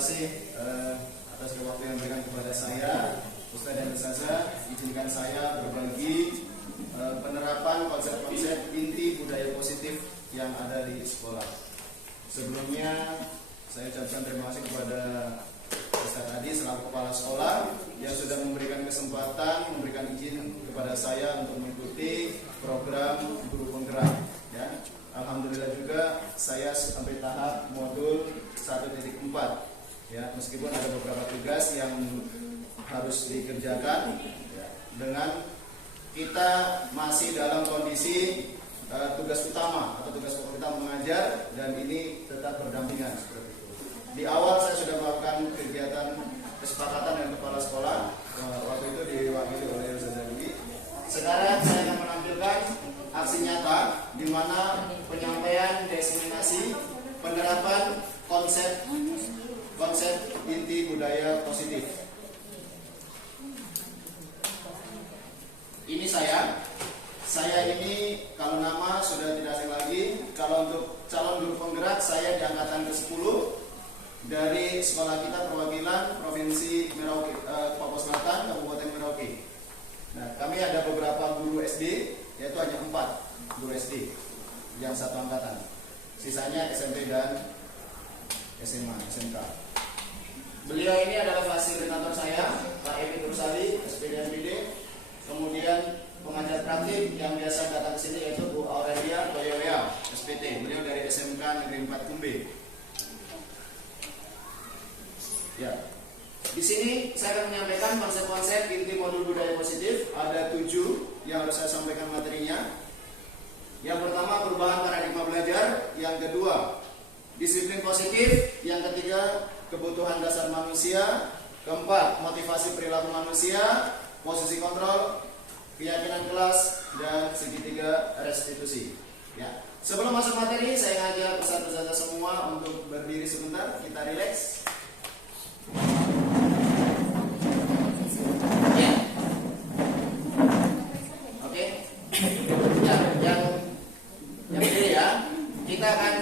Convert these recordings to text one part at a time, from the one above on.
kasih atas waktu yang diberikan kepada saya, Ustaz dan Ustazah. Izinkan saya berbagi penerapan konsep-konsep inti budaya positif yang ada di sekolah. Sebelumnya saya ucapkan terima kasih kepada Ustaz Adi selaku kepala sekolah yang sudah memberikan kesempatan, memberikan izin kepada saya untuk mengikuti program guru penggerak. Ya. Alhamdulillah juga saya sampai tahap modul 1.4. Ya, meskipun ada beberapa tugas yang harus dikerjakan, ya, dengan kita masih dalam kondisi tugas utama atau tugas pokok kita mengajar, dan ini tetap berdampingan seperti itu. Di awal saya sudah melakukan kegiatan kesepakatan dengan kepala sekolah, waktu itu diwakili oleh Ustaz Adi. Sekarang saya akan menampilkan aksi nyata di mana penyampaian diseminasi penerapan konsep inti budaya positif. Ini saya ini kalau nama sudah tidak asing lagi. Kalau untuk calon guru penggerak, saya di angkatan ke-10 dari sekolah kita perwakilan Provinsi Merauke, Papua Selatan, Kabupaten Merauke. Nah, kami ada beberapa guru SD, yaitu hanya 4 guru SD yang satu angkatan. Sisanya SMP dan SMA, SMK. Beliau ini adalah fasilitator saya, Pak Emi Tursali, SPD MPD. Kemudian pengajar praktik yang biasa datang ke sini yaitu Bu Aurelia Toyoya, SPT. Beliau dari SMK Negeri 4 Kumbe. Ya. Di sini saya akan menyampaikan konsep-konsep inti modul budaya positif. Ada 7 yang harus saya sampaikan materinya. Yang pertama, perubahan paradigma belajar. Yang kedua, disiplin positif. Yang ketiga, kebutuhan dasar manusia. Keempat, motivasi perilaku manusia. Posisi kontrol, keyakinan kelas, dan segitiga restitusi. Ya. Sebelum masuk materi, saya ngajak peserta semua untuk berdiri sebentar. Kita rileks. Kita akan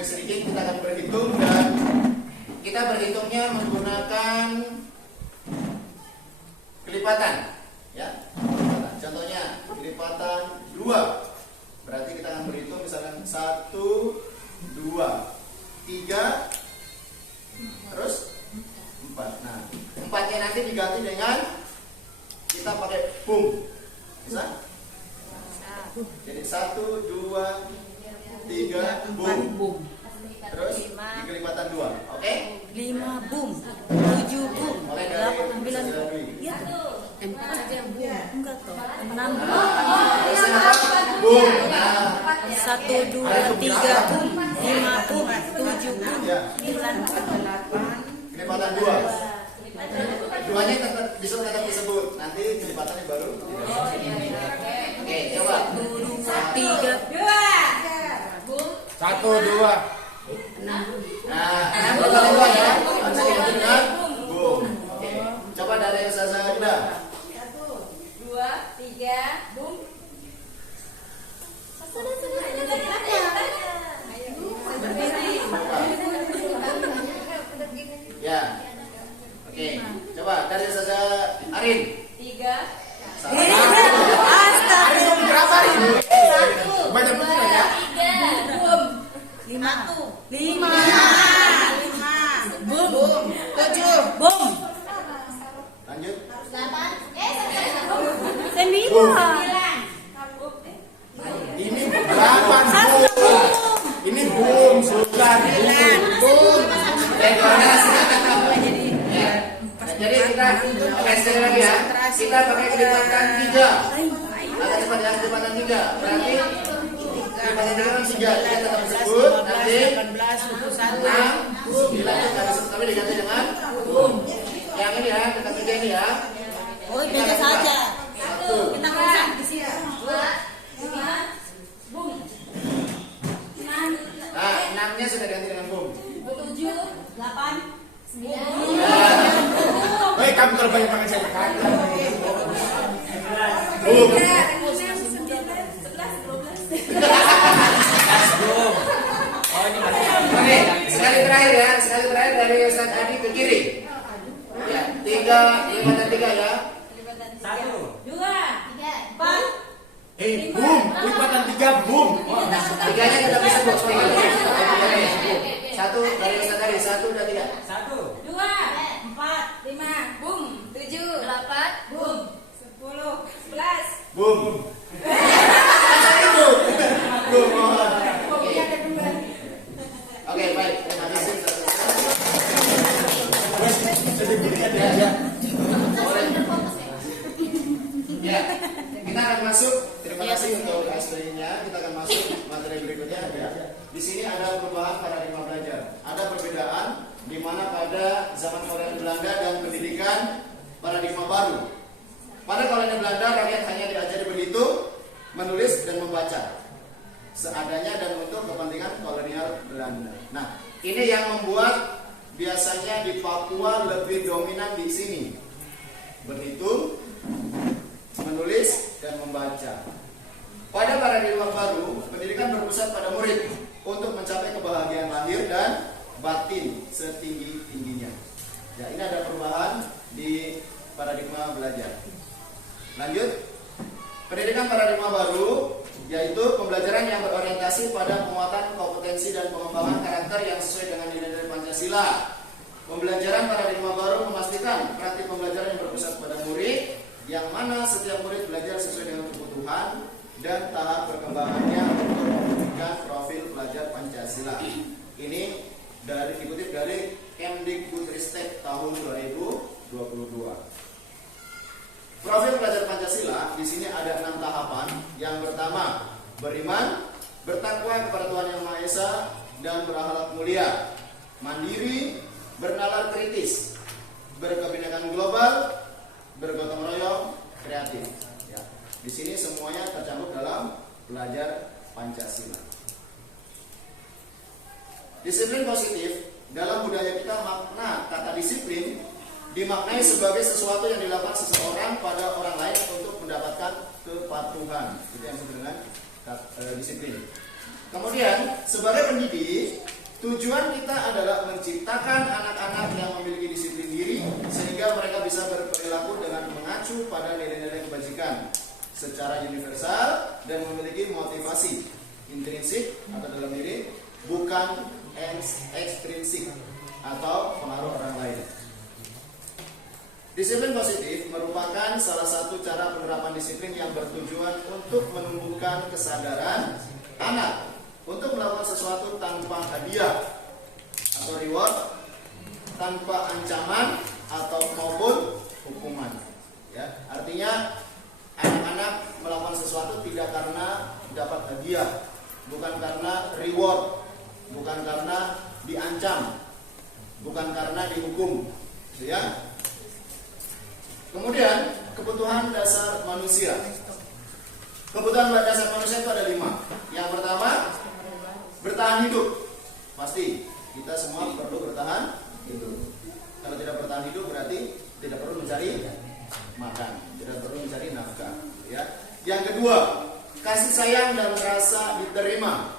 sedikit, kita akan berhitung, dan kita berhitungnya menggunakan kelipatan, ya. Contohnya kelipatan 2. Berarti kita akan berhitung misalkan 1, 2, 3, terus 4. Nah, 4-nya nanti diganti dengan kita pakai boom. Bisa? Jadi 1, 2, 3, boom. Terus di kelipatan 2. Oke? 5 boom, 7 boom, 8, 9 boom. Ya, 4 saja boom. Enggak toh. 6 boom. Boom. 1, 2, 3 boom, 5 boom, 7 boom, 9 boom, 8. Kelipatan 2. Duanya bisa tetap disebut. Nanti kelipatannya baru. Oke, coba. 3, 1, 2. Nah, 6 kelipatan 2 ya. Bisa dengan boom. Oke. Coba dari Ustazah Ida. 1, 2, 3, boom. Ya. Oke. Coba dari Ustazah Arin. 3. Astaga. Berapa ini? 1, Banyak 2, betul ya? 3, boom. 5, 5, Boom. 7, boom. Lanjut. 8. 9. Ini 8 boom. Ini boom, 9 boom. Jadi kita sekali lagi ya. Kita pakai kelipatan 3. Ada kelipatan 3. Berarti kelipatan 3 kan 3. Kita tetap disebut. Nanti 6, 9 tapi diganti dengan boom. Yang ini ya, kita kerja ini ya. Oh, beda saja. 1. Kita bisa di sini. 2, 3, boom. 6, Nah, 6-nya sudah ganti dengan boom. 7, 8, 9. Hei, kamu kalau banyak makan saya makan. Boom. 11, 12. Oh, ini masih. Oke, sekali terakhir ya, sekali 1. 2, 3, 4. Boom. Lipatan 3, boom. Tiganya tidak bisa bu. Satu dari Ustaz tadi, 1 dan 3. 1. 2, 4, 5, boom. 7, 8, boom. 10, 11. Boom. Boom. Mohon. Oke, baik. Terima kasih. Ya, kita akan masuk. Terima kasih untuk aslinya. Kita akan masuk materi berikutnya. Ya. Di sini ada perubahan paradigma belajar. Ada perbedaan di mana pada zaman kolonial Belanda dan pendidikan paradigma baru. Pada kolonial Belanda, rakyat hanya diajari berhitung, menulis dan membaca seadanya dan untuk kepentingan kolonial Belanda. Nah, ini yang membuat biasanya di Papua lebih dominan di sini. Berhitung, menulis dan membaca. Pada paradigma baru, pendidikan berpusat pada murid untuk mencapai kebahagiaan lahir dan batin setinggi-tingginya. Ya, ini ada perubahan di paradigma belajar. Lanjut. Pendidikan paradigma baru yaitu pembelajaran yang berorientasi pada penguatan kompetensi dan pengembangan karakter yang sesuai dengan nilai-nilai Pancasila. Pembelajaran paradigma baru memastikan praktik pembelajaran yang berpusat pada murid, yang mana setiap murid belajar sesuai dengan kebutuhan dan tahap perkembangannya untuk mewujudkan profil pelajar Pancasila. Ini dikutip dari Kemdikbudristek tahun 2022. Profil pelajar Pancasila di sini ada 6 tahapan. Yang pertama, beriman, bertakwa kepada Tuhan Yang Maha Esa dan berakhlak mulia, mandiri, bernalar kritis, berkebinekaan global, bergotong royong, kreatif. Ya. Di sini semuanya tercampur dalam belajar Pancasila. Disiplin positif dalam budaya kita, makna kata disiplin dimaknai sebagai sesuatu yang dilakukan seseorang pada orang lain untuk mendapatkan kepatuhan. Itu yang disebut dengan disiplin. Kemudian sebagai pendidik, tujuan kita adalah menciptakan anak-anak yang memiliki disiplin diri sehingga mereka bisa berperilaku dengan mengacu pada nilai-nilai kebajikan secara universal dan memiliki motivasi intrinsik atau dalam diri, bukan ekstrinsik atau pengaruh orang lain. Disiplin positif merupakan salah satu cara penerapan disiplin yang bertujuan untuk menumbuhkan kesadaran anak untuk melakukan sesuatu tanpa hadiah atau reward, tanpa ancaman atau maupun hukuman. Ya, artinya anak-anak melakukan sesuatu tidak karena dapat hadiah, bukan karena reward, bukan karena diancam, bukan karena dihukum, ya. Kemudian kebutuhan dasar manusia. Kebutuhan dasar manusia itu ada 5. Yang pertama, bertahan hidup. Pasti kita semua perlu bertahan hidup. Kalau tidak bertahan hidup berarti tidak perlu mencari makan, tidak perlu mencari nafkah. Ya. Yang kedua, kasih sayang dan rasa diterima.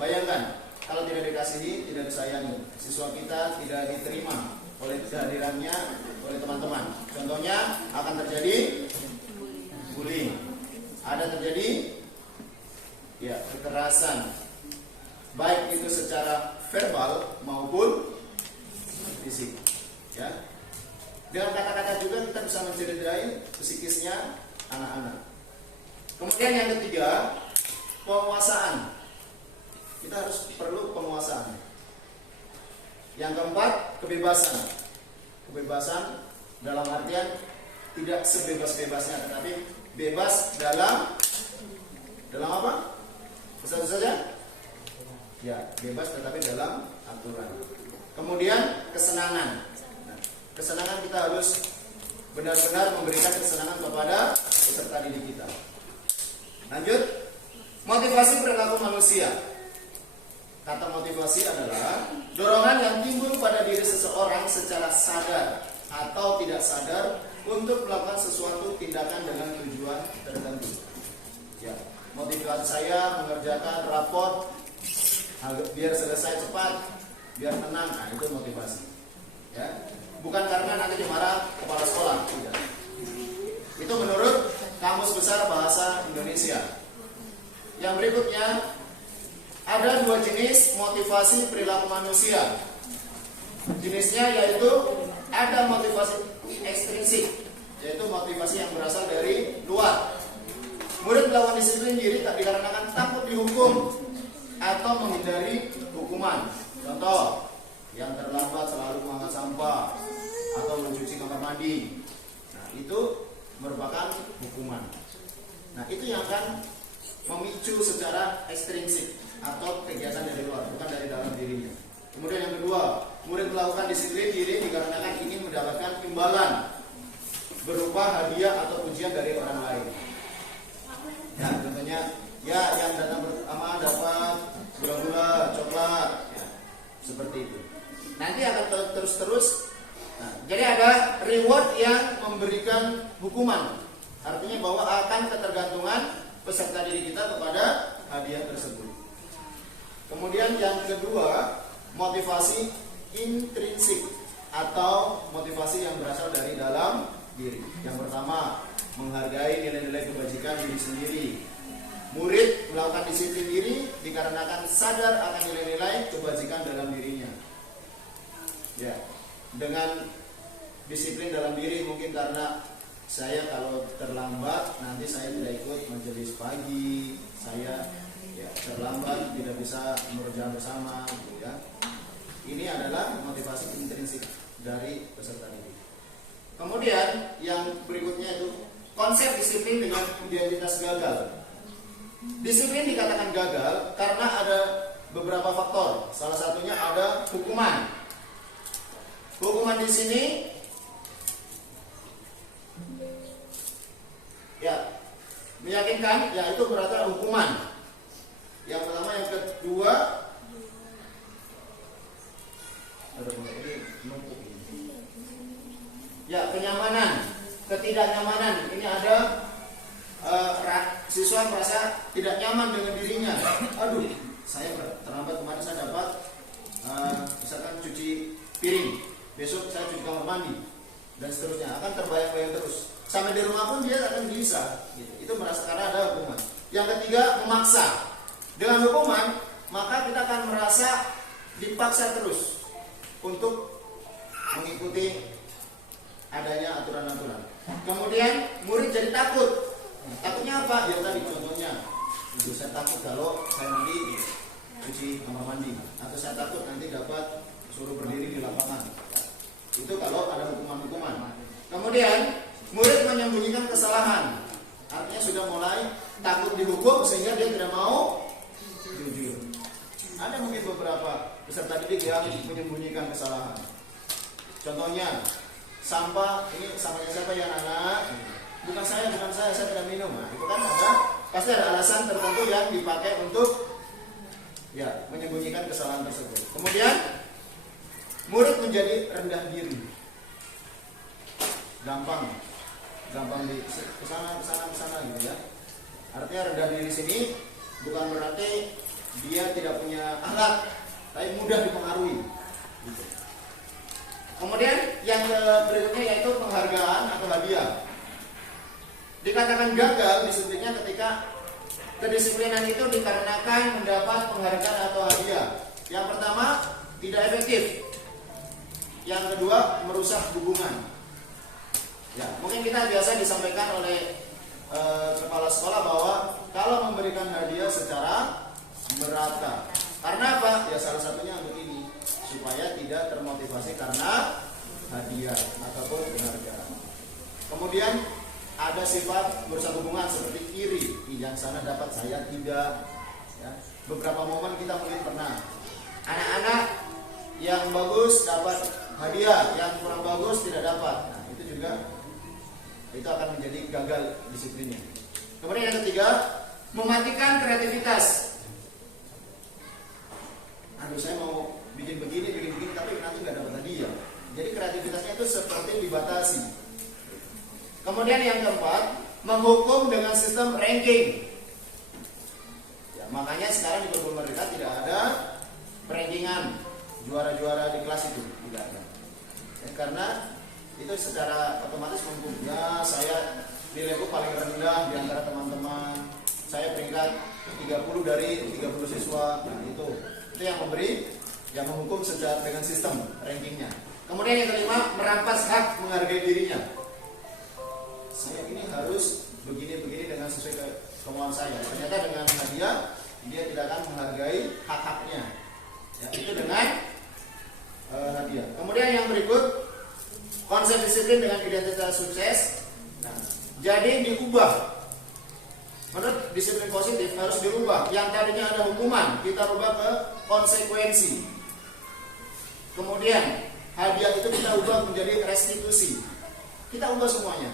Bayangkan kalau tidak dikasihi, tidak disayangi, siswa kita tidak diterima oleh kehadirannya oleh teman-teman. Contohnya akan terjadi bullying, ada terjadi ya kekerasan, baik itu secara verbal maupun fisik. Ya, dengan kata-kata juga kita bisa mencederai psikisnya anak-anak. Kemudian yang ketiga, penguasaan. Kita harus perlu penguasaan. Yang keempat, kebebasan. Kebebasan dalam artian tidak sebebas-bebasnya, tetapi bebas dalam apa? Ustaz saja? Ya, bebas tetapi dalam aturan. Kemudian kesenangan. Nah, kesenangan kita harus benar-benar memberikan kesenangan kepada peserta didik kita. Lanjut, motivasi perilaku manusia. Kata motivasi adalah dorongan yang timbul pada diri seseorang secara sadar atau tidak sadar untuk melakukan sesuatu tindakan dengan tujuan tertentu. Ya, motivasi saya mengerjakan raport biar selesai cepat, biar tenang. Nah, itu motivasi. Ya, bukan karena nanti dimarah kepala sekolah, tidak. Itu menurut Kamus Besar Bahasa Indonesia. Yang berikutnya, ada 2 jenis motivasi perilaku manusia. Jenisnya yaitu ada motivasi ekstrinsik, yaitu motivasi yang berasal dari luar. Murid melakukan disiplin diri tak dikarenakan takut dihukum atau menghindari hukuman. Contoh, yang terlambat selalu mengangkat sampah atau mencuci kamar mandi. Nah, itu merupakan hukuman. Nah, itu yang akan memicu secara ekstrinsik atau kegiatan dari luar, bukan dari dalam dirinya. Kemudian yang kedua, murid melakukan disiplin diri dikarenakan ingin mendapatkan imbalan berupa hadiah atau pujian dari orang lain. Ya, contohnya, ya yang datang pertama dapat gula-gula, coklat, ya, seperti itu. Nanti akan terus-terus. Nah, jadi ada reward yang memberikan hukuman. Artinya bahwa akan ketergantungan peserta didik kita kepada hadiah tersebut. Kemudian yang kedua, motivasi intrinsik atau motivasi yang berasal dari dalam diri. Yang pertama, menghargai nilai-nilai kebajikan diri sendiri. Murid melakukan disiplin diri dikarenakan sadar akan nilai-nilai kebajikan dalam dirinya. Ya, dengan disiplin dalam diri mungkin karena saya kalau terlambat nanti saya tidak ikut majelis pagi, saya ya terlambat tidak bisa berjalan bersama, gitu ya. Ini adalah motivasi intrinsik dari peserta didik. Kemudian yang berikutnya itu konsep disiplin dengan identitas gagal. Disiplin dikatakan gagal karena ada beberapa faktor. Salah satunya ada hukuman. Hukuman di sini ya meyakinkan, ya itu berarti hukuman. Yang pertama, yang kedua ya kenyamanan, ketidaknyamanan. Ini ada siswa merasa tidak nyaman dengan dirinya. Aduh, saya terlambat kemarin saya dapat misalkan cuci piring, besok saya cuci kamar mandi dan seterusnya, akan terbayang-bayang terus. Sampai di rumah pun dia akan bisa. Gitu. Itu merasa karena ada hukuman. Yang ketiga, memaksa. Dengan hukuman, maka kita akan merasa dipaksa terus untuk mengikuti adanya aturan-aturan. Kemudian murid jadi takut. Takutnya apa? Ya tadi contohnya, itu saya takut kalau saya nanti cuci kamar mandi, atau saya takut nanti dapat suruh berdiri di lapangan. Itu kalau ada hukuman-hukuman. Kemudian murid menyembunyikan kesalahan, artinya sudah mulai takut dihukum sehingga dia tidak mau jujur. Ada mungkin beberapa peserta didik yang menyembunyikan kesalahan. Contohnya, sampah ini sampahnya siapa ya anak? Bukan saya tidak minum. Nah, itu kan ada pasti ada alasan tertentu yang dipakai untuk ya menyembunyikan kesalahan tersebut. Kemudian murid menjadi rendah diri, gampang di kesana gitu ya. Artinya rendah diri sini bukan berarti dia tidak punya akhlak, tapi mudah dipengaruhi. Gitu. Kemudian yang berikutnya yaitu penghargaan atau hadiah. Dikatakan gagal disiplinnya ketika kedisiplinan itu dikarenakan mendapat penghargaan atau hadiah. Yang pertama, tidak efektif. Yang kedua, merusak hubungan. Ya, mungkin kita biasa disampaikan oleh kepala sekolah bahwa kalau memberikan hadiah secara merata. Karena apa? Ya salah satunya untuk ini, supaya tidak termotivasi karena hadiah ataupun penghargaan. Kemudian ada sifat merusak hubungan seperti iri, yang sana dapat saya tidak. Ya. Beberapa momen kita mungkin pernah anak-anak yang bagus dapat hadiah, yang kurang bagus tidak dapat. Nah, itu juga itu akan menjadi gagal disiplinnya. Kemudian yang ketiga, mematikan kreativitas. Aduh, saya mau bikin begini, tapi nanti nggak dapat hadiah. Jadi kreativitasnya itu seperti dibatasi. Kemudian yang keempat, menghukum dengan sistem ranking. Ya, makanya sekarang di Perguruan Merdeka tidak ada rankingan juara-juara di kelas itu, tidak ada. Ya, karena itu secara otomatis menghukum. Ya, saya nilaiku paling rendah di antara teman-teman. Saya peringkat 30 dari 30 siswa. Nah, itu yang memberi, yang menghukum secara dengan sistem rankingnya. Kemudian yang kelima, merampas hak menghargai dirinya. Saya ini harus begini-begini dengan sesuai kemauan saya. Ternyata dengan hadiah dia tidak akan menghargai hak-haknya. Ya, itu dengan hadiah. Kemudian yang berikut, konsep disiplin dengan identitas sukses. Nah, jadi diubah. Menurut disiplin positif harus dirubah. Yang tadinya ada hukuman, kita rubah ke konsekuensi. Kemudian hadiah itu kita ubah menjadi restitusi. Kita ubah semuanya.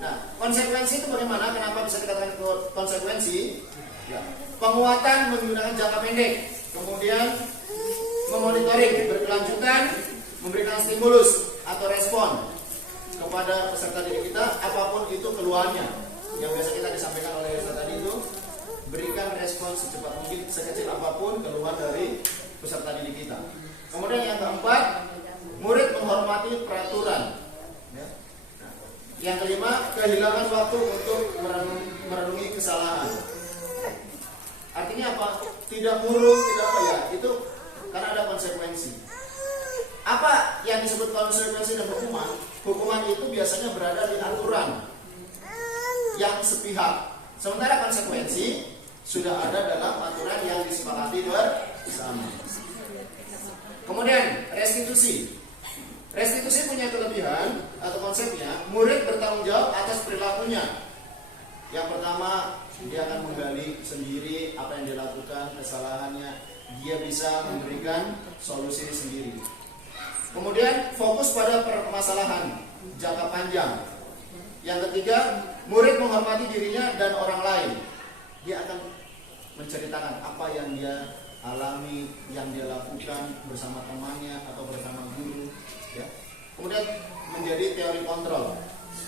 Nah, konsekuensi itu bagaimana? Kenapa bisa dikatakan konsekuensi? Ya, penguatan menggunakan jangka pendek. Kemudian memonitoring berkelanjutan, memberikan stimulus atau respon kepada peserta didik kita, apapun itu keluhannya. Yang biasa kita disampaikan oleh peserta tadi itu, berikan respon secepat mungkin, sekecil apapun keluhan dari peserta didik kita. Kemudian yang keempat, murid menghormati peraturan. Ya. Nah, yang kelima, kehilangan waktu untuk merenungi kesalahan. Artinya apa? Tidak murung, tidak apa ya? Itu karena ada konsekuensi. Apa yang disebut konsekuensi dan hukuman? Hukuman itu biasanya berada di aturan yang sepihak. Sementara konsekuensi sudah ada dalam aturan yang disepakati bersama. Kemudian restitusi. Restitusi punya kelebihan atau konsepnya, murid bertanggung jawab atas perilakunya. Yang pertama, dia akan menggali sendiri apa yang dia lakukan, kesalahannya. Dia bisa memberikan solusi sendiri. Kemudian fokus pada permasalahan jangka panjang. Yang ketiga, murid menghormati dirinya dan orang lain. Dia akan menceritakan apa yang dia alami, yang dia lakukan bersama temannya atau bersama guru. Ya. Kemudian menjadi teori kontrol.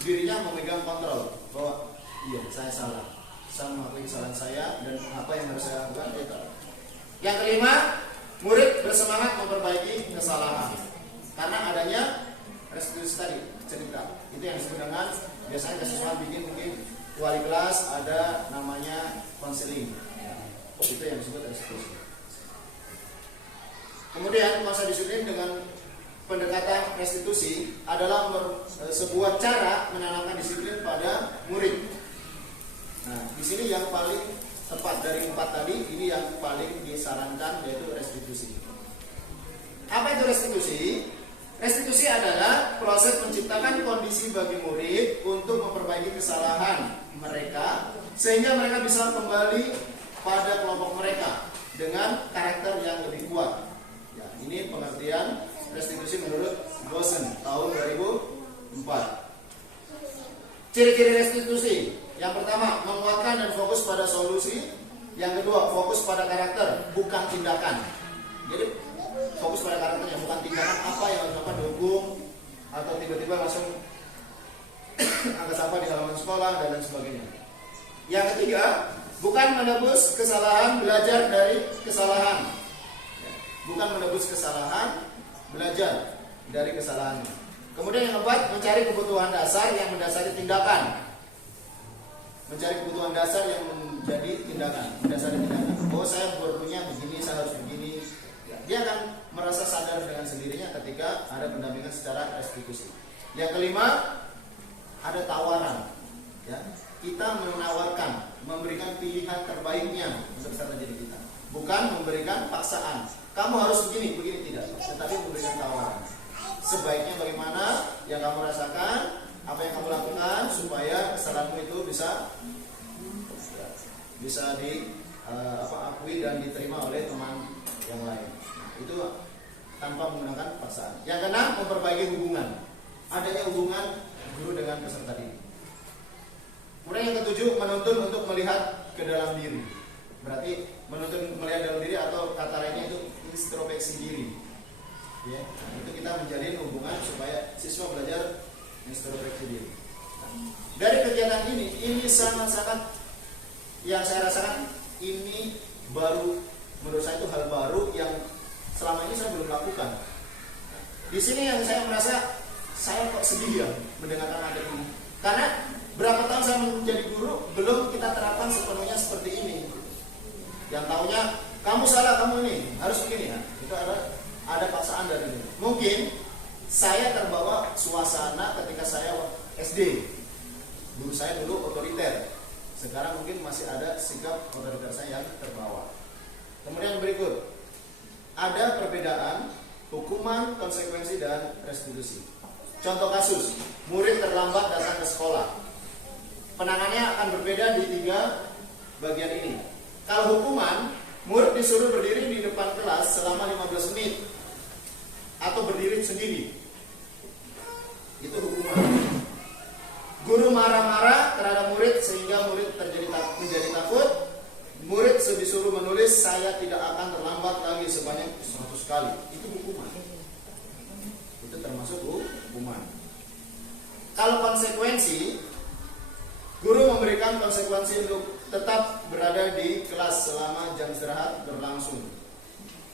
Dirinya memegang kontrol bahwa iya, saya salah. Saya mengakui kesalahan saya dan apa yang harus saya lakukan itu. Yang kelima, murid bersemangat memperbaiki kesalahan. Karena adanya restitusi tadi, cerita. Itu yang disebut dengan, biasanya kesalahan bikin mungkin wali kelas ada namanya konseling. Itu yang disebut restitusi. Kemudian masa disiplin dengan pendekatan restitusi adalah sebuah cara menanamkan disiplin pada murid. Nah, di sini yang paling tepat dari 4 tadi, ini yang paling disarankan yaitu restitusi. Apa itu restitusi? Restitusi adalah proses menciptakan kondisi bagi murid untuk memperbaiki kesalahan mereka sehingga mereka bisa kembali pada kelompok mereka dengan karakter yang lebih kuat. Ya, ini pengertian restitusi menurut Gosen tahun 2004. Ciri-ciri restitusi. Yang pertama, menguatkan dan fokus pada solusi. Yang kedua, fokus pada karakter, bukan tindakan. Jadi fokus pada karakternya, bukan tindakan apa yang harus dapat dukung atau tiba-tiba langsung angkat sampah di halaman sekolah dan lain sebagainya. Yang ketiga, bukan menebus kesalahan, belajar dari kesalahan. Bukan menebus kesalahan, belajar dari kesalahannya. Kemudian yang keempat, mencari kebutuhan dasar yang mendasari tindakan. Mencari kebutuhan dasar yang menjadi tindakan, mendasari tindakan. Oh, saya perlunya begini, saya harus begini. Dia akan merasa sadar dengan sendirinya ketika ada pendampingan secara restitusi. Yang kelima, ada tawaran. Ya, kita menawarkan, memberikan pilihan terbaiknya untuk peserta didik kita, bukan memberikan paksaan. Kamu harus begini, begini tidak, tetapi memberikan tawaran. Sebaiknya bagaimana yang kamu rasakan, apa yang kamu lakukan supaya kesalahanmu itu bisa diakui dan diterima oleh teman yang lain. Itu tanpa menggunakan paksaan. Yang keenam, memperbaiki hubungan. Adanya hubungan guru dengan peserta didik. Kemudian yang ketujuh, menuntun untuk melihat ke dalam diri. Berarti menuntun melihat dalam diri atau kata lainnya itu introspeksi diri. Ya, itu kita menjalin hubungan supaya siswa belajar introspeksi diri. Dari kegiatan ini sangat-sangat yang saya rasakan ini baru, menurut saya itu hal baru yang selama ini saya belum lakukan. Di sini yang saya merasa saya kok sedih ya mendengarkan materi ini. Karena berapa tahun saya dan taunya kamu salah, kamu ini harus begini ya. Itu ada paksaan dari ini. Mungkin saya terbawa suasana ketika saya SD. Guru saya dulu otoriter. Sekarang mungkin masih ada sikap otoriter saya yang terbawa. Kemudian berikut, ada perbedaan hukuman, konsekuensi, dan restitusi. Contoh kasus, murid terlambat datang ke sekolah. Penanganannya akan berbeda di 3 bagian ini. Kalau hukuman, murid disuruh berdiri di depan kelas selama 15 menit atau berdiri sendiri. Itu hukuman. Guru marah-marah terhadap murid sehingga murid menjadi takut. Murid disuruh menulis saya tidak akan terlambat lagi sebanyak 100 kali. Itu hukuman. Itu termasuk hukuman. Kalau konsekuensi, guru memberikan konsekuensi untuk tetap berada di kelas selama jam istirahat berlangsung.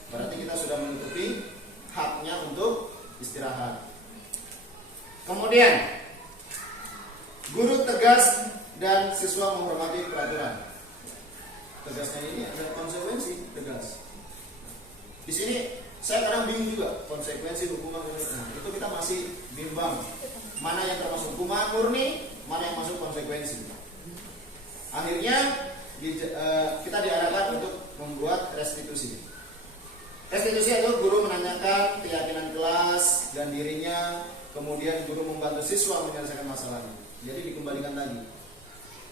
Berarti kita sudah menutupi haknya untuk istirahat. Kemudian, guru tegas dan siswa menghormati peraturan. Tegasnya ini ada konsekuensi tegas. Di sini saya kadang bingung juga konsekuensi hukuman ini. Nah, itu kita masih bimbang mana yang termasuk hukuman murni, mana yang masuk konsekuensi. Akhirnya kita diarahkan untuk membuat restitusi. Restitusi itu guru menanyakan keyakinan kelas dan dirinya, kemudian guru membantu siswa menyelesaikan masalahnya. Jadi dikembalikan lagi.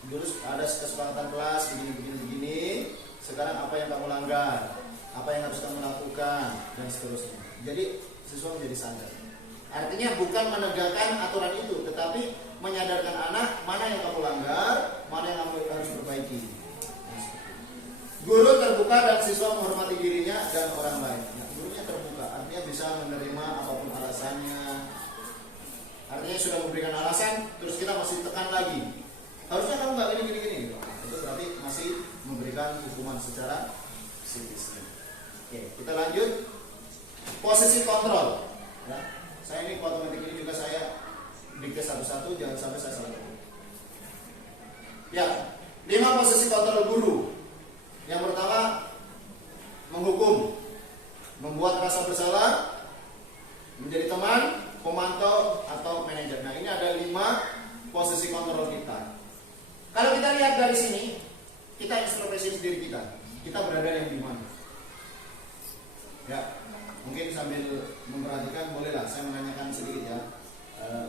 Dulu ada kesepakatan kelas begini. Sekarang apa yang kamu langgar, apa yang harus kamu lakukan, dan seterusnya. Jadi siswa menjadi sadar. Artinya bukan menegakkan aturan itu, tetapi menyadarkan anak mana yang kamu langgar, mana yang kamu harus perbaiki. Guru terbuka dan siswa menghormati dirinya dan orang lain. Nah, gurunya terbuka, artinya bisa menerima apapun alasannya. Artinya sudah memberikan alasan, terus kita masih tekan lagi. Harusnya kamu nggak gini. Itu berarti masih memberikan hukuman secara psikis. Oke, kita lanjut. Posisi kontrol. Ya, saya ini otomatis ini juga saya dikte satu-satu, jangan sampai saya salah. Ya, 5 posisi kontrol guru. Yang pertama, menghukum, membuat rasa bersalah, menjadi teman, pemantau, atau manajer. Nah, ini ada 5 posisi kontrol kita. Kalau kita lihat dari sini, kita introspeksi diri kita. Kita berada yang di mana? Ya, mungkin sambil memperhatikan, bolehlah saya menanyakan sedikit ya.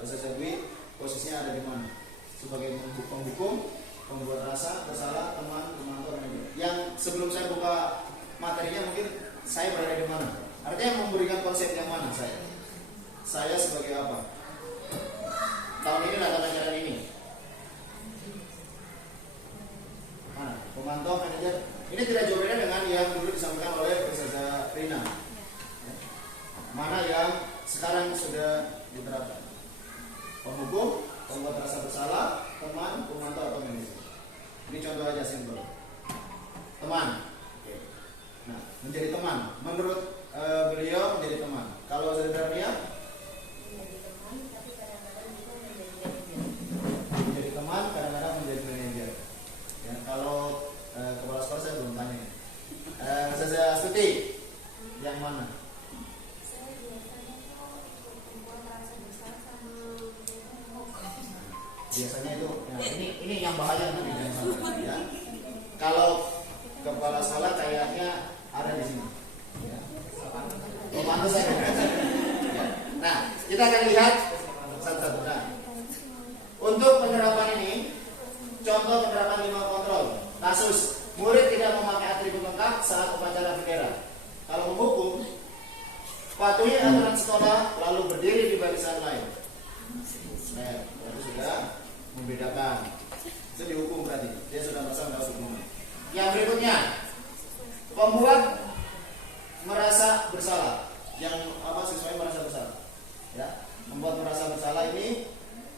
Ustaz Dwi, posisinya ada di mana? Sebagai penghukum, pembuat rasa bersalah, teman, pemantau, manajer. Yang sebelum saya buka materinya, mungkin saya berada di mana? Artinya memberikan konsep yang mana saya? Saya sebagai apa? Tahun ini lah ajaran ini. Mana? Pemantau, manajer. Ini tidak jauh beda dengan yang dulu disampaikan oleh Ustazah Rina. Mana yang sekarang sudah diterapkan? Penghukum, pembuat rasa bersalah, teman, pemantau, atau manajer. Ini contoh aja simpel. Teman. Oke. Nah, menjadi teman. Menurut beliau menjadi teman. Kalau Ustazah Rina, menjadi teman, kadang-kadang menjadi manajer. Ya, kalau kepala sekolah saya belum tanya. Saya Astuti, yang mana? Saya biasanya tuh membuat rasa bersalah sama Biasanya itu, ya, ini yang bahaya nanti jangan sampai. Ya. Kalau kepala sekolah kayaknya ada di sini. Ya. Oh, pantas saya. Ya. Nah, kita akan lihat satu-satu. Nah, untuk penerapan ini, contoh penerapan 5 kontrol. Kasus, murid tidak memakai atribut lengkap saat upacara bendera. Kalau menghukum, patuhi aturan sekolah lalu berdiri di barisan lain. Nah, berarti sudah membedakan. Itu dihukum berarti. Dia sudah merasa mendapat hukuman. Yang berikutnya, pembuat merasa bersalah. Yang siswanya merasa bersalah. Ya, membuat merasa bersalah ini.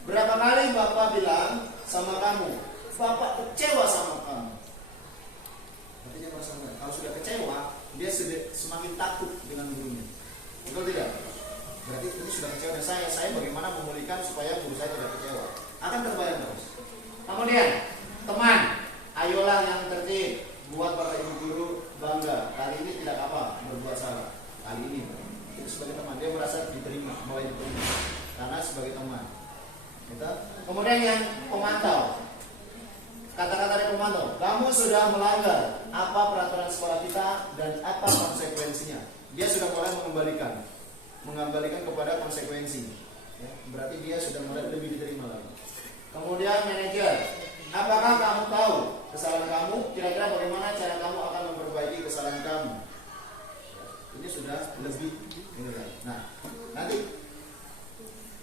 Berapa kali Bapak bilang sama kamu, Bapak kecewa sama kamu. Artinya merasa, kalau sudah kecewa, dia semakin takut dengan gurunya. Betul tidak? Berarti ini sudah kecewa dan saya bagaimana memulihkan supaya guru saya tidak kecewa. Akan terbayang terus. Kemudian, teman, ayolah yang tertib, buat Bapak Ibu guru kamu sudah melanggar apa peraturan sekolah kita dan apa konsekuensinya. Dia sudah mulai mengembalikan kepada konsekuensi. Ya, berarti dia sudah mulai lebih diterima lagi. Kemudian manajer, apakah kamu tahu kesalahan kamu? Kira-kira bagaimana cara kamu akan memperbaiki kesalahan kamu? Ini sudah lebih ini. Nah, nanti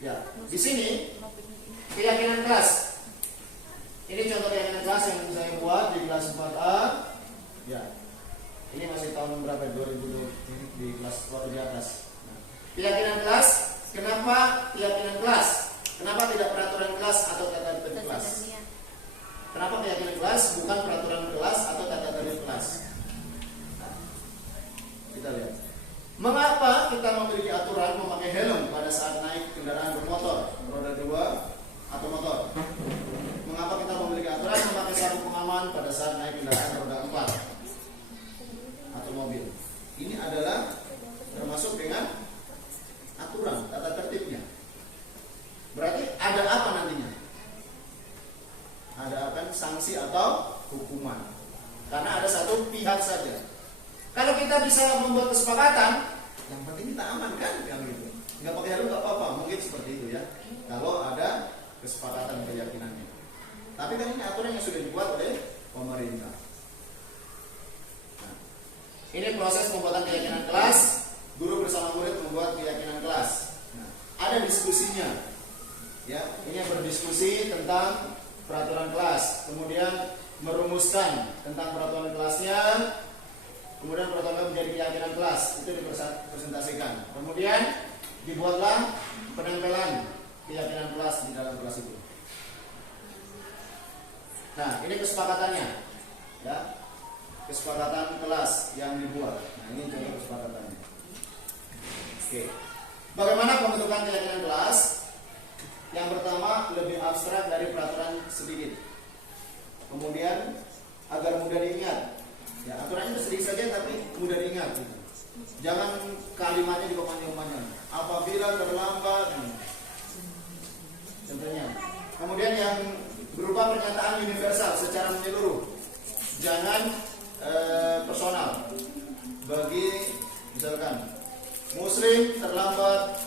ya di sini keyakinan kelas. Ini contoh keyakinan kelas yang saya buat di kelas 4A. Ya, ini masih tahun berapa? 2020 di kelas waktu di atas. Nah, keyakinan kelas. Kenapa keyakinan kelas? Kenapa tidak peraturan kelas atau tata tertib kelas? Kenapa keyakinan kelas bukan peraturan kelas atau tata tertib kelas? Nah, kita lihat. Mengapa kita memiliki aturan memakai helm pada saat naik kendaraan bermotor, roda 2 atau motor? Mengapa kita memiliki aturan memakai sabuk pengaman pada saat naik kendaraan roda 4 atau mobil? Ini adalah termasuk dengan aturan tata tertibnya. Berarti ada apa nantinya? Ada akan sanksi atau hukuman. Karena ada satu pihak saja. Kalau kita bisa membuat kesepakatan, yang penting kita aman kan, yang gitu. Nggak pakai helm nggak apa-apa, mungkin seperti itu ya. Kalau ada kesepakatan keyakinannya. Tapi kan ini aturan yang sudah dibuat oleh pemerintah. Nah, ini proses pembuatan keyakinan kelas. Guru bersama murid membuat keyakinan kelas. Nah, ada diskusinya. Ya, ini yang berdiskusi tentang peraturan kelas, kemudian merumuskan tentang peraturan kelasnya, kemudian peraturan menjadi keyakinan kelas, itu dipresentasikan. Kemudian dibuatlah penempelan keyakinan kelas di dalam kelas itu. Nah, ini kesepakatannya, ya, kesepakatan kelas yang dibuat. Nah, ini contoh kesepakatannya. Oke, bagaimana pembentukan keyakinan kelas? Yang pertama lebih abstrak dari peraturan sedikit. Kemudian agar mudah diingat. Ya, aturannya sedikit saja tapi mudah diingat. Gitu. Jangan kalimatnya juga panjang-panjang. Apabila terlambat, contohnya. Kemudian yang berupa pernyataan universal secara menyeluruh. Jangan personal. Bagi misalkan Muslim terlambat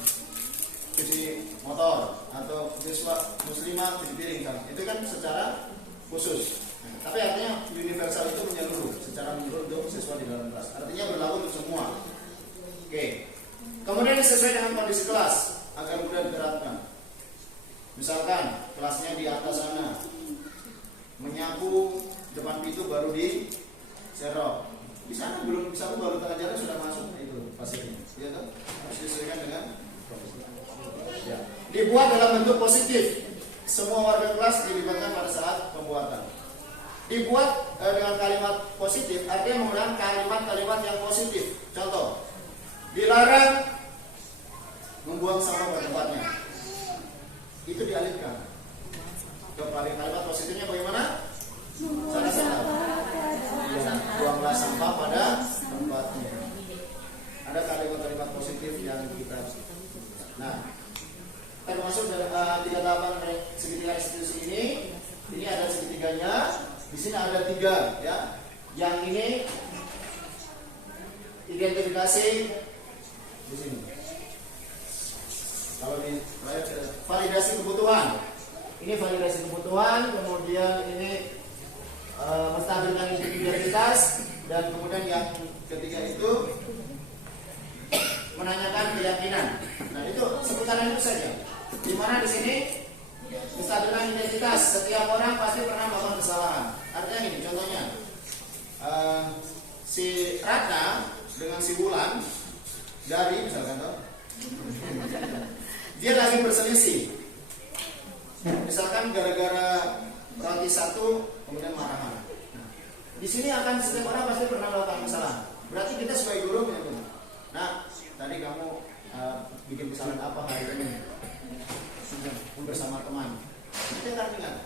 cuci motor atau siswa muslimah cuci piring kan, itu kan secara khusus. Nah, tapi artinya universal itu menyeluruh, secara menyeluruh untuk siswa di dalam kelas. Artinya berlaku untuk semua. Oke. Kemudian sesuai dengan kondisi kelas agar mudah diterapkan. Misalkan kelasnya di atas sana, menyapu depan pintu baru di serok. Di sana belum bisa, baru tengah jalan sudah masuk itu pasirnya. Iya kan? Harus disesuaikan dengan ya. Dibuat dalam bentuk positif. Semua warga kelas dilibatkan pada saat pembuatan. Dibuat dengan kalimat positif, artinya menggunakan kalimat-kalimat yang positif. Contoh, dilarang membuang sampah pada tempatnya. Itu dialihkan. Kalimat positifnya bagaimana? Salah. Ya, buanglah sampah pada tempatnya. Ada kalimat-kalimat positif yang kita. Nah, termasuk tiga tahapan segitiga restitusi ini ada segitiganya. Di sini ada 3 ya. Yang ini identifikasi di sini. Kalau di validasi kebutuhan. Ini validasi kebutuhan, kemudian ini menstabilkan identitas, dan kemudian yang ketiga itu menanyakan keyakinan. Nah, itu seputaran itu saja. Di mana di sini menstabilkan identitas, setiap orang pasti pernah melakukan kesalahan. Artinya ini contohnya, si Ratna dengan si Bulan dari misalkan dia lagi berselisih. Misalkan gara-gara roti 1 kemudian marahan. Nah, di sini akan setiap orang pasti pernah melakukan kesalahan. Berarti kita sebagai guru menyebut, nah tadi kamu bikin kesalahan apa hari ini? Bersama teman. Kita akan ingat.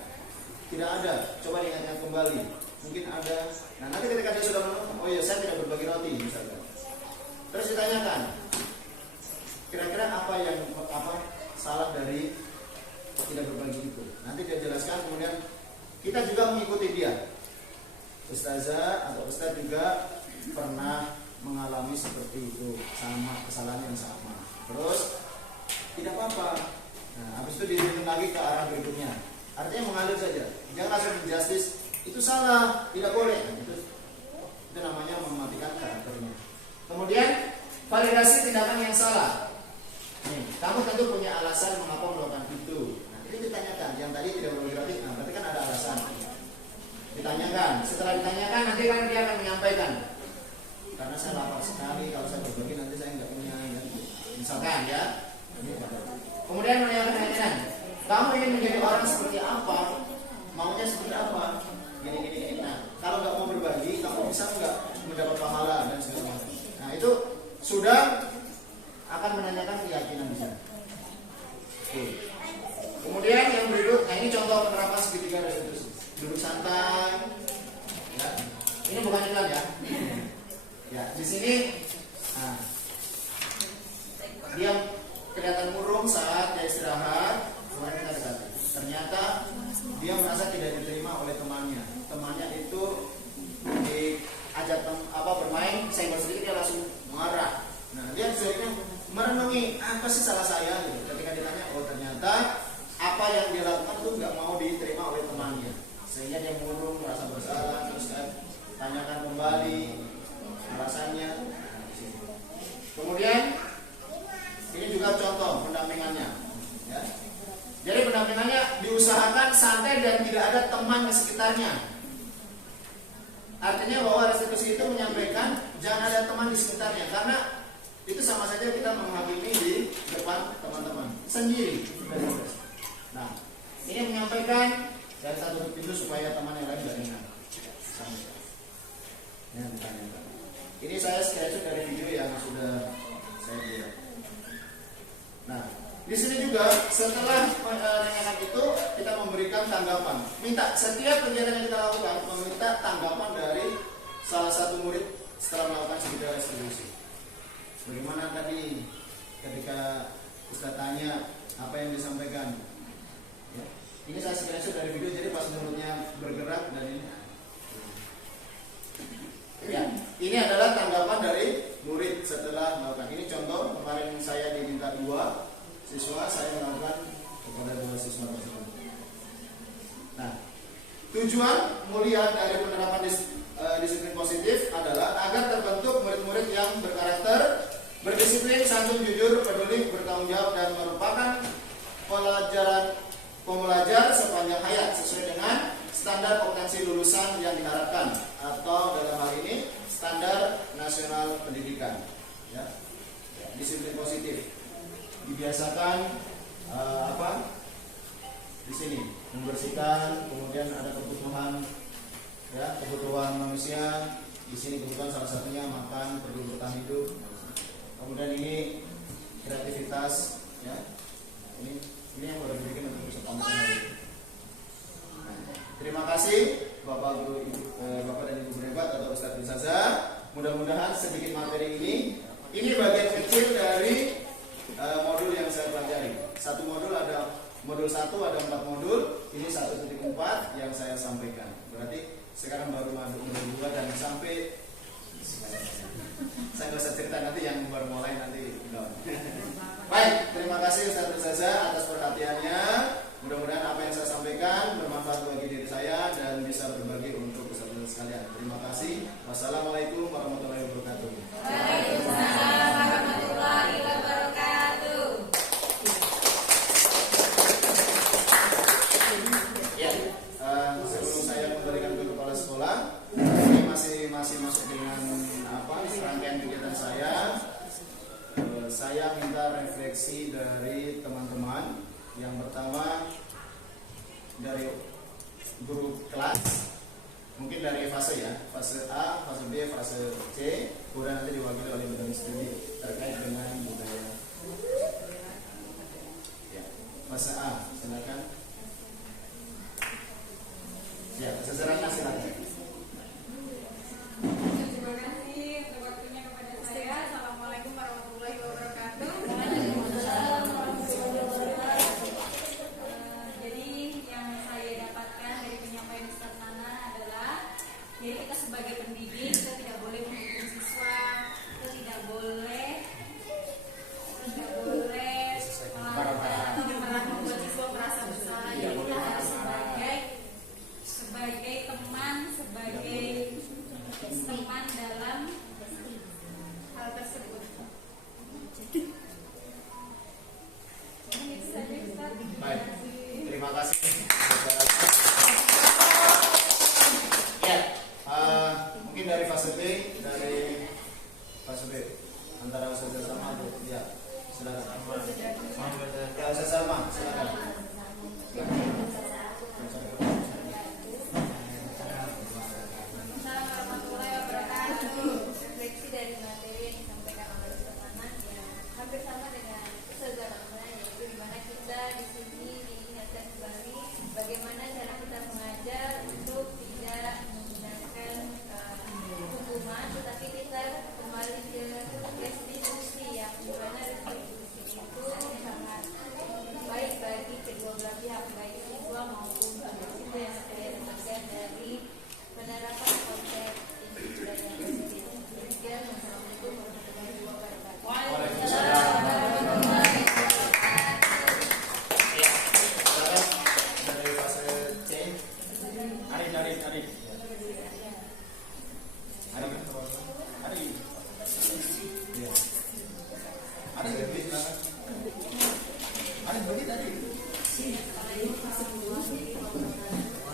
Tidak ada. Coba diingat kembali. Mungkin ada. Nah, nanti ketika dia sudah menemukan, oh iya saya tidak berbagi roti misalkan. Terus ditanyakan, kira-kira apa salah dari tidak berbagi itu? Nanti dia jelaskan, kemudian kita juga mengikuti dia. ustazah atau ustaz juga pernah mengalami seperti itu, sama kesalahan yang sama. Terus tidak apa-apa. Nah, habis itu dituntun lagi ke arah berikutnya. Artinya mengalir saja. Jangan langsung menjustis itu salah, tidak boleh. Nah, itu namanya mematikan karakternya. Kemudian validasi tindakan yang salah. Nih, kamu tentu punya alasan mengapa melakukan itu. Nah, ini ditanyakan. Yang tadi tidak pornografis, nah berarti kan ada alasan. Ditanyakan. Setelah ditanyakan, nanti kan dia akan menyampaikan. Karena saya lapar sekali, kalau saya berbagi nanti saya nggak punya. Misalkan ya. Kemudian menanyakan, kamu ingin menjadi orang seperti apa? Maunya seperti apa? Gini. Nah, kalau nggak mau berbagi, kamu bisa nggak mendapat pahala dan segala macam. Nah, itu sudah akan menanyakan keyakinan di sana. Kemudian yang berikut, nah ini contoh penerapan segitiga restitusi. Duduk santai, ya. Ini bukan iklan ya. Ya, di sini, nah, dia kelihatan murung saat dia istirahat, kemudian kita dekati. Ternyata dia merasa tidak diterima oleh temannya. Temannya itu diajak bermain, senggol sedikit dia langsung marah. Nah, dia sebenarnya merenungi apa sih salah saya gitu. Ketika ditanya, oh ternyata apa yang dia lakukan itu nggak mau diterima oleh temannya, sehingga dia murung, merasa bersalah, terus kan tanyakan kembali alasannya. Kemudian ini juga contoh pendampingannya, ya. Jadi pendampingannya diusahakan santai dan tidak ada teman di sekitarnya. Artinya bahwa restitusi itu menyampaikan jangan ada teman di sekitarnya, karena itu sama saja kita menghakimi di depan teman-teman sendiri. Nah, ini menyampaikan dari satu pintu supaya teman yang lain tidak dengar. Ini saya screenshot dari video yang sudah saya buat. Nah, di sini juga setelah menanyakan itu kita memberikan tanggapan. Minta setiap kegiatan yang kita lakukan meminta tanggapan dari salah satu murid setelah melakukan segitiga restitusi. Bagaimana tadi ketika Ustaz tanya apa yang disampaikan? Ya. Ini saya screenshot dari video, jadi pas mulutnya bergerak dan ini. Ya, ini adalah tanggapan dari murid setelah melakukan. Ini contoh kemarin saya diminta 2 siswa, saya melakukan kepada 2 siswa tersebut. Nah, tujuan mulia dari penerapan disiplin positif adalah agar terbentuk murid-murid yang berkarakter, berdisiplin, santun, jujur, peduli, bertanggung jawab, dan merupakan pembelajar sepanjang hayat sesuai dengan standar kompetensi lulusan yang diharapkan, atau dalam hal ini standar nasional pendidikan. Ya. Disiplin positif dibiasakan di sini membersihkan, kemudian ada kebutuhan, ya, kebutuhan manusia. Di sini kebutuhan salah satunya makan, perlu bertahan hidup. Kemudian ini kreativitas, ya. Ini yang baru dibikin untuk bisa tampil. Terima kasih Bapak dan Ibu Berhebat atau Ustadz Ustazah. Mudah-mudahan sedikit materi ini bagian kecil dari modul yang saya pelajari. Satu modul ada modul 1 ada 4 modul. Ini 1.4 yang saya sampaikan. Berarti sekarang baru modul 2 dan sampai saya nggak usah cerita nanti yang baru mulai nanti. Baik, terima kasih Ustadz Ustazah atas perhatiannya. Mudah-mudahan apa yang saya sampaikan bermanfaat bagi diri saya dan bisa berbagi untuk peserta sekalian. Terima kasih. Wassalamualaikum warahmatullahi wabarakatuh. Waalaikumsalam warahmatullahi wabarakatuh. Ya, sebelum saya kembalikan ke kepala sekolah, ini masih masuk dengan rangkaian kegiatan saya. Saya minta refleksi dari teman-teman. Yang pertama dari guru kelas, mungkin dari fase ya, fase A, fase B, fase C, kemudian nanti diwakili oleh bidang studi terkait dengan budaya. Ya, fase A, silakan. Ya, seserahnya silakan. Terima kasih untuk waktunya kepada saya. Assalamualaikum warahmatullahi wabarakatuh. Jadi yang saya dapatkan dari penyampaian Ustaz Nana adalah, jadi sebagai pendidik kita tidak boleh menghukum siswa, kita tidak boleh membuat siswa merasa bersalah. Jadi kita harus sebagai teman, sebagai teman dalam hal tersebut. Itu saja, Ustaz. Baik, terima kasih. Ya, mungkin dari fase B, antara Ustaz Salma atau ya, silakan. Ya, Ustaz Salma, silakan. Assalamualaikum warahmatullahi wabarakatuh. Refleksi dari materi yang disampaikan oleh Ustaz Manan ya hampir sama dengan Ustaz Manan, yaitu di mana kita di sini diingatkan kembali bagaimana cara kita mengajar untuk tidak menggunakan hukuman, tetapi kita kembali ke restitusi yang dimana restitusi itu sangat baik bagi kedua belah pihak, baik siswa maupun guru yang saya dapatkan dari penerapan konsep ini budaya positif. Demikian, wassalamualaikum warahmatullahi wabarakatuh. Waalaikumsalam warahmatullahi wabarakatuh. Ya, silakan dari fase C. Arif. Ya. Arif, silakan. Arif, bagi tadi.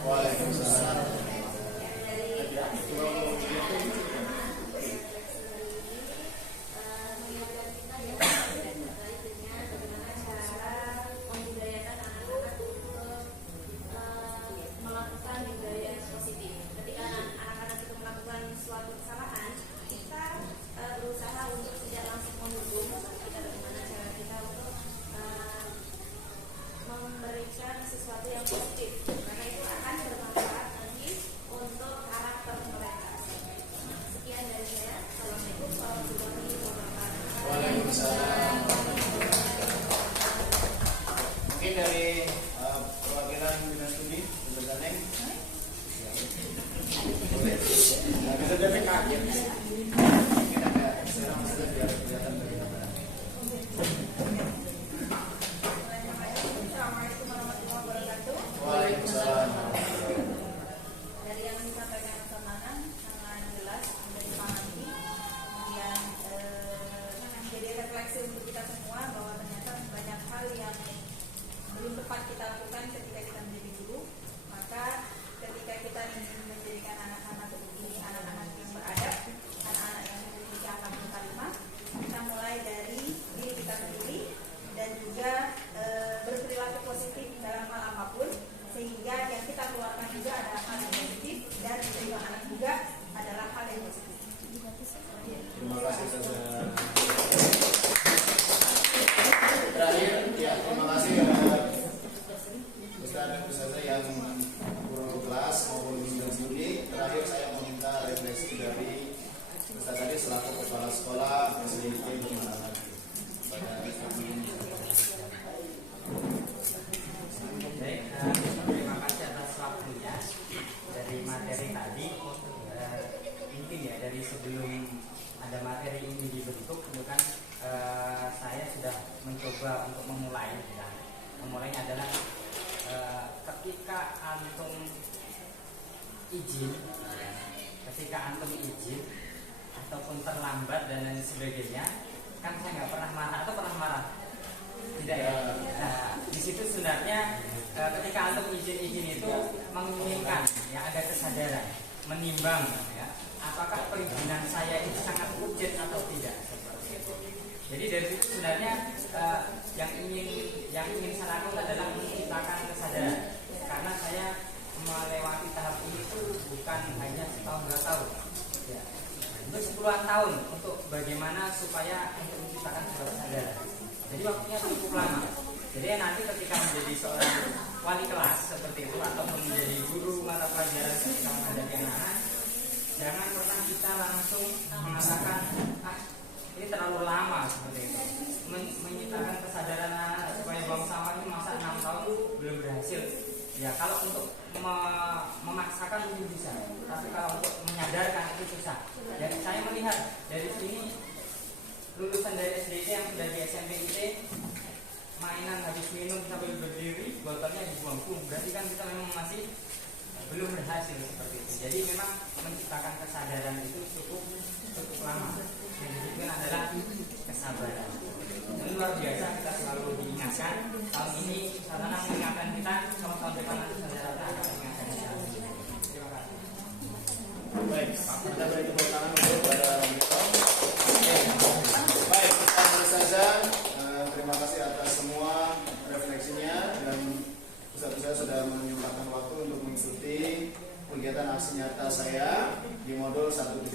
Waalaikumsalam. Melakukan budaya positif. Ketika anak-anak itu melakukan suatu kesalahan, kita berusaha untuk tidak langsung menghukum, kita bagaimana cara kita untuk memberikan sesuatu yang positif, karena itu akan bermanfaat nanti untuk karakter mereka. Sekian dari saya. Assalamualaikum warahmatullahi wabarakatuh. Waalaikumsalam. Mungkin dari perwakilan dinas studi Ibu Zaneng. Boleh. Nah, bisa DPK ya. Mungkin agak serang sedikit biar kelihatan dari kamera. Assalamualaikum warahmatullahi wabarakatuh. Waalaikumsalam. Dari yang disampaikan Ustaz Manan sangat jelas dan dipahami, kemudian menjadi refleksi untuk kita semua bahwa ternyata banyak hal yang belum tepat kita lakukan ketika kita menjadi guru. Maka ketika kita ingin menjadikan anak-anak ini anak-anak yang beradab, anak-anak yang memiliki akhlak karimah, kita mulai dari diri kita sendiri dan juga berperilaku positif dalam hal apapun, sehingga yang kita keluarkan juga adalah hal yang positif dan diterima anak juga adalah hal yang positif. Terima kasih Ustazah. Terakhir, ya terima kasih kepada Ustaz dan Ustazah yang guru kelas maupun dinas studi. Terakhir saya meminta refleksi dari Ustaz tadi selaku kepala sekolah SDIP Bagaimana lagi. Baik, terima kasih atas waktunya. Dari materi tadi, mungkin ya dari sebelum ada materi ini dibentuk, itu kan saya sudah mencoba untuk memulai. Ya. Memulainya adalah ketika antum izin, ataupun terlambat dan lain sebagainya, kan saya nggak pernah marah atau pernah marah. Tidak ya. Nah, di situ sebenarnya ketika antum izin itu menginginkan ya ada kesadaran, menimbang ya, apakah perizinan saya itu sangat urgent atau tidak. Jadi dari situ sebenarnya yang ingin saya lakukan adalah menciptakan kesadaran, karena saya melewati tahap ini itu bukan hanya setahun 2 tahun, ya, itu 10-an tahun untuk bagaimana supaya untuk menciptakan sebuah kesadaran. Jadi waktunya cukup lama. Jadi nanti ketika menjadi seorang wali kelas seperti itu ataupun menjadi guru mata pelajaran ketika menghadapi anak-anak, jangan pernah kita langsung mengatakan ini terlalu lama seperti itu. Menyitakan kesadaran anak supaya buang sampah ini masa 6 tahun belum berhasil. Ya kalau untuk memaksakan mungkin bisa, tapi kalau untuk menyadarkan lihat dari sini lulusan dari SDT yang sudah di SMP IT mainan habis minum sampai berdiri botolnya dibuang, berarti kan kita memang masih belum berhasil seperti itu. Jadi memang menciptakan kesadaran itu cukup lama. Yang dibutuhkan adalah kesabaran. Dan luar biasa kita selalu diingatkan. Tahun ini sarana mengingatkan kita, tahun depan nanti saudara akan mengingatkan kita. Terima kasih. Baik, kita beri tepuk tangan untuk pada baik, Ustazah, terima kasih atas semua refleksinya dan Ustaz sudah menyempatkan waktu untuk mengikuti kegiatan aksi nyata saya di modul 1.4.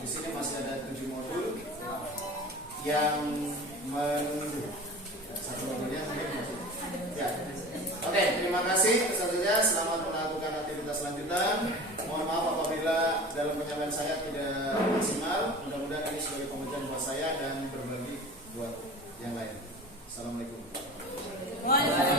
Di sini masih ada 7 modul yang menunggu. Satu modulnya mungkin masih. Ya. Oke, terima kasih Ustazah. Selamat melakukan aktivitas lanjutan. Mohon maaf apabila dalam penyampaian saya tidak maksimal. Mudah-mudahan ini sebagai pembelajaran buat saya dan berbagi buat yang lain. Assalamualaikum. Waalaikumsalam.